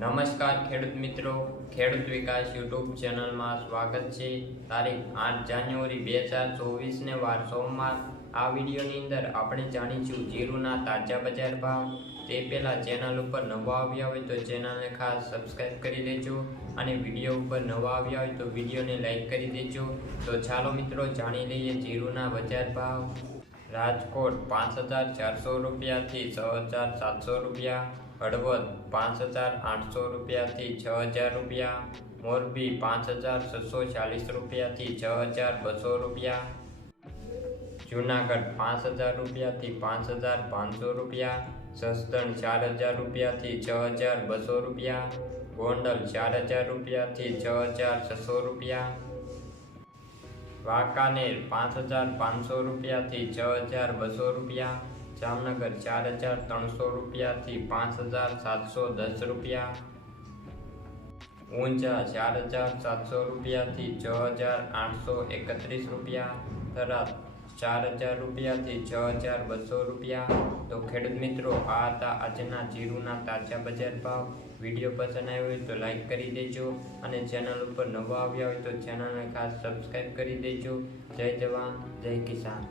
નમસ્કાર ખેડૂત મિત્રો, ખેડૂત વિકાસ યુટ્યુબ ચેનલમાં સ્વાગત છે। તારીખ 8 જાન્યુઆરી 2024 ને વાર સોમવાર। આ વિડીયોની અંદર આપણે જાણીશું જીરુના તાજા બજાર ભાવ। તે પહેલાં ચેનલ ઉપર નવા આવ્યા હોય તો ચેનલને ખાસ સબસ્ક્રાઈબ કરી દેજો અને વિડીયો ઉપર નવા આવ્યા હોય તો વિડીયોને લાઈક કરી દેજો। તો ચાલો મિત્રો જાણી લઈએ જીરુના બજાર ભાવ। રાજકોટ 5400 રૂપિયાથી 6700 રૂપિયા, હળવદ 5800 રૂપિયાથી 6000 રૂપિયા, મોરબી 5640 રૂપિયાથી 6200 રૂપિયા, જૂનાગઢ 5000 રૂપિયાથી 5500 રૂપિયા, જસદણ 4000 રૂપિયાથી 6200 રૂપિયા, ગોંડલ 4000 રૂપિયાથી 6600 રૂપિયા, વાંકાનેર 5500 રૂપિયાથી 6200 રૂપિયા, જામનગર 4300 રૂપિયાથી 5710 રૂપિયા, ઊંઝા 4700 રૂપિયાથી 6831 રૂપિયા, થરાદ 4000 રૂપિયાથી 6200 રૂપિયા। તો ખેડૂત મિત્રો, આ હતા આજના જીરુના તાજા બજાર ભાવ। વિડીયો પસંદ આવ્યો હોય તો લાઈક કરી દેજો અને ચેનલ ઉપર નવા આવ્યા હોય તો ચેનલને ખાસ સબસ્ક્રાઈબ કરી દેજો। જય જવાન, જય કિસાન।